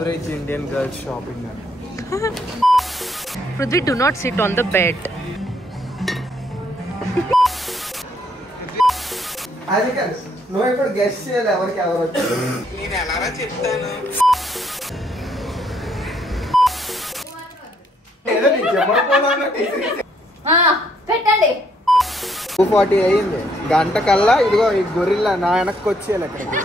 Average Indian girls shopping. Prithvi, do not sit on the bed. Adhikar, no one guess cheyale evarki evaru vacharu. Nenu elara cheptanu. ఏదో నీ చెప్పకపోదాను పెట్టండి 2:40 అయింది. గంట కల్లా ఇదిగో ఈ గొరిల్లా నా వెనక్కి వచ్చేయాలి అక్కడికి.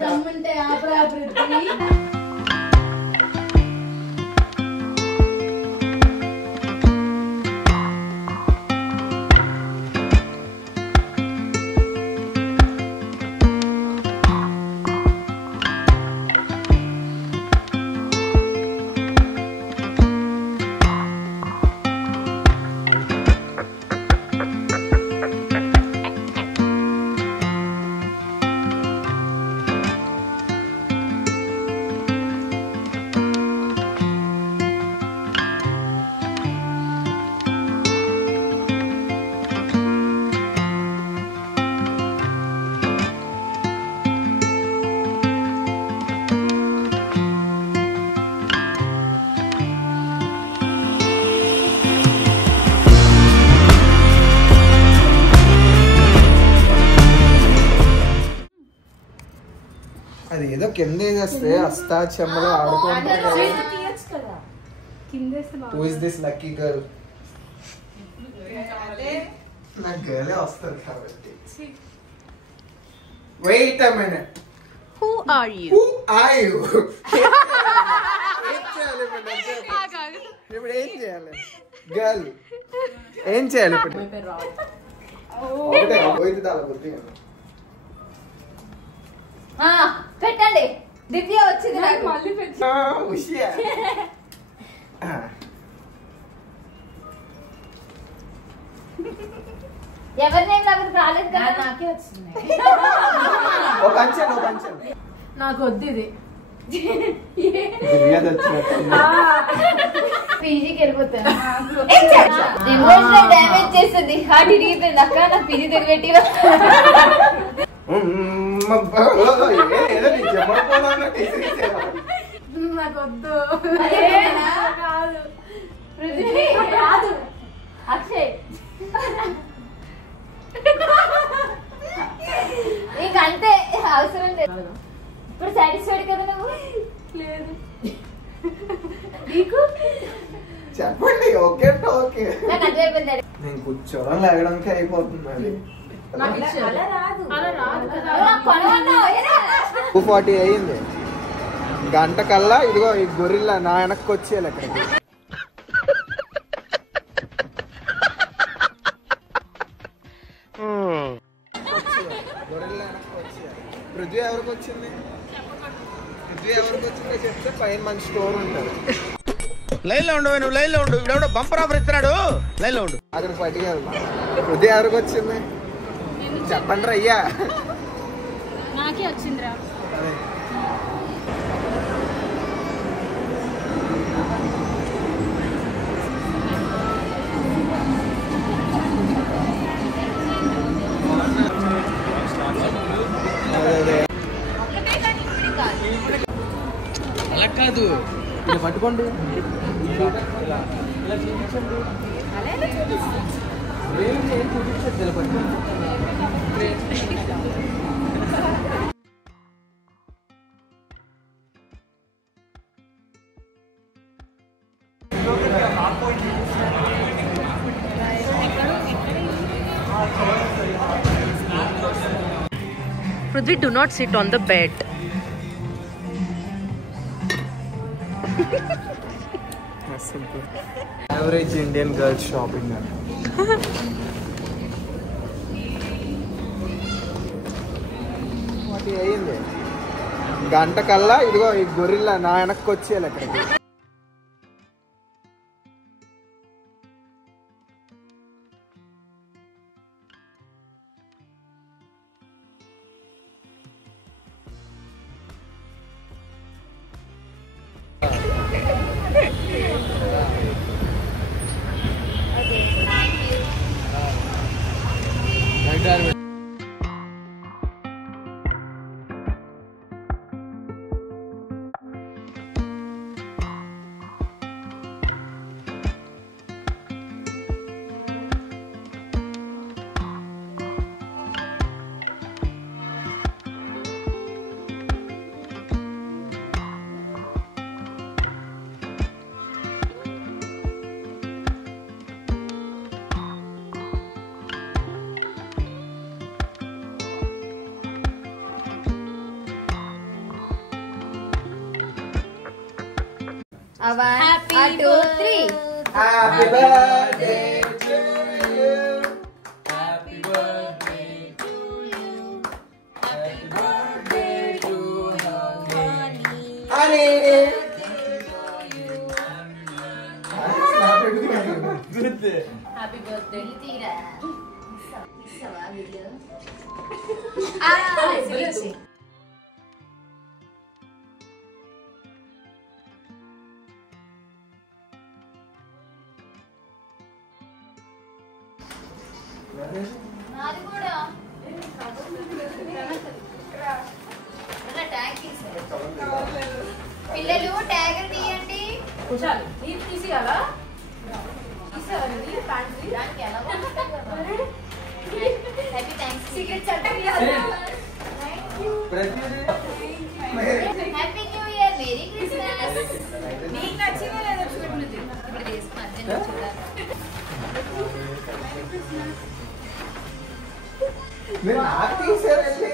దమ్ముంటే ఆపరా పృథ్వీ. అది ఏదో కింద వేసేస్తే అస్తా చెమ్మలో ఆడుకుంటారు. Who is this lucky girl? నాకు గర్లే వస్తుంది కాబట్టి. Wait a minute. Who are you? Who are you? ఏం చేయాలి ఇప్పుడు? ఏం చేయాలి గర్ల్? ఏం చేయాలి ఇప్పుడు? ఒకటే పోయింది తాళ బుద్ధి. పెట్టండి. దివ్య వచ్చింది నాకు. ఎవరినేం రాలేదు కదా, నాకే వచ్చింది. నాకు వద్దు ఇది. పీజీకి వెళ్ళిపోతాను. ఎమోషనల్ డ్యామేజ్ చేస్తుంది. హార్ట్ ఇరిగిపోయింది అక్క. నాకు పీజీ తెగబెట్టి నాకొద్దు. కాదు అక్షయ్, ఇంకంతే అవసరం లేదు. ఇప్పుడు సాటిస్ఫైడ్ కదా నువ్వు? లేదు. నీకు చెప్పండి. Okay okay. నాకు అదే అయిపోయింది. నేను కూర్చోవడం లేగడానికి అయిపోతుంది. అది 2:40 అయింది. గంట కల్లా ఇదిగో ఈ గొరిల్లా నా వెనక్కి వచ్చేయాలి అక్కడికి. గొరిల్లా వెనక్కి వచ్చేయాలి. పృథ్వీ ఎవరికి వచ్చింది? పృథ్వీ ఎవరికి వచ్చిందో చెప్తే పైన మంచి స్టోర్ ఉంటుంది. లైన్ లో ఉండు, నువ్వు లైన్ లో ఉండు. ఇప్పుడు బంపర్ ఆఫర్ ఇస్తున్నాడు. లైన్ లో ఉండు. అక్కడికి పట్టుకెళ్తా. పృథ్వీ ఎవరికి వచ్చింది చెప్పండి అయ్యా. నాకే వచ్చిందిరా. అలా కాదు, ఇది పట్టుకోండి. ఇలా చూపించండి. ఏం చూపించండి. ఇలా పట్టుకోండి. Prithvi, do not sit on the bed. Simple. Average Indian girls shopping. అయింది. గంట కల్లా ఇదిగో ఈ గొరిల్లా నా వెనక్కి వచ్చేయాలి అక్కడికి. 1 2 3 happy birthday to you happy birthday to you happy birthday to honey happy birthday తీరా ఇస్తావా వీడియో నాది కూడా పిల్లలు ట్యాగర్ తీయండి happy thanks happy new year merry Christmas మీకు నచ్చిందో లేదో చూడండి ఇప్పుడు తీసుకుని అర్జెంట్ చూడాలి నేను నాకు తీసారండి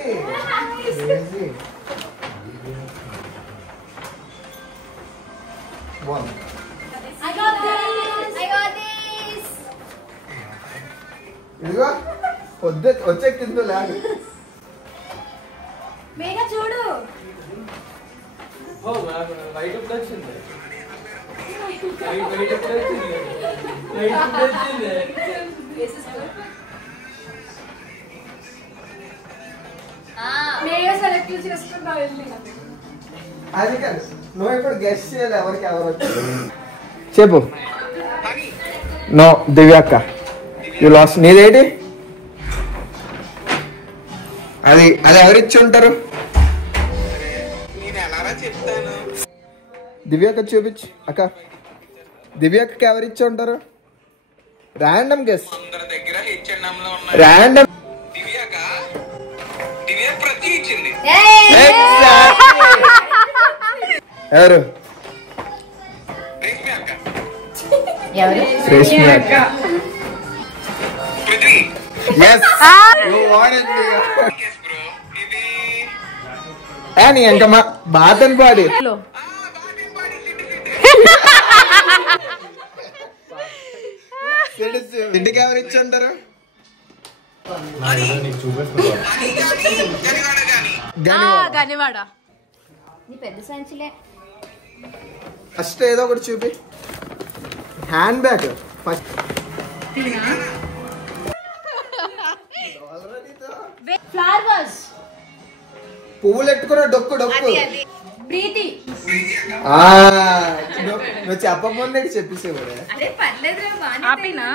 I got this. ఇదిగో వచ్చే కింద లేదు మేఘా చూడు లైట్ వచ్చింది అది కాదు నువ్వు ఇప్పుడు గెస్ట్ చేయాలి ఎవరికి ఎవరు చెప్పు నో దివ్యాక్క యూ లాస్ట్ నీదేంటి అది అది ఎవరిచ్చి ఉంటారు దివ్యాక్క చూపించు అక్క దివ్యాక్కకి ఎవరిచ్చి ఉంటారు ర్యాండమ్ గెస్ ర్యాండమ్ ఎవరు రేష్మి అక్క అని ఇంకా మా బాతన్ పాడి ఇంటికి ఎవరు ఇచ్చి ఉంటారు గనివాడ నీ పెద్ద సంచిలే ఫస్ట్ ఏదో ఒకటి చూపి hand bag first flower vase పువ్వులు ఎట్టుకున్న డొక్కు డొక్కు ప్రీతి నువ్వు చెప్పకముందే చెప్పేసేవాడు అదే పర్లేదు ఆపినా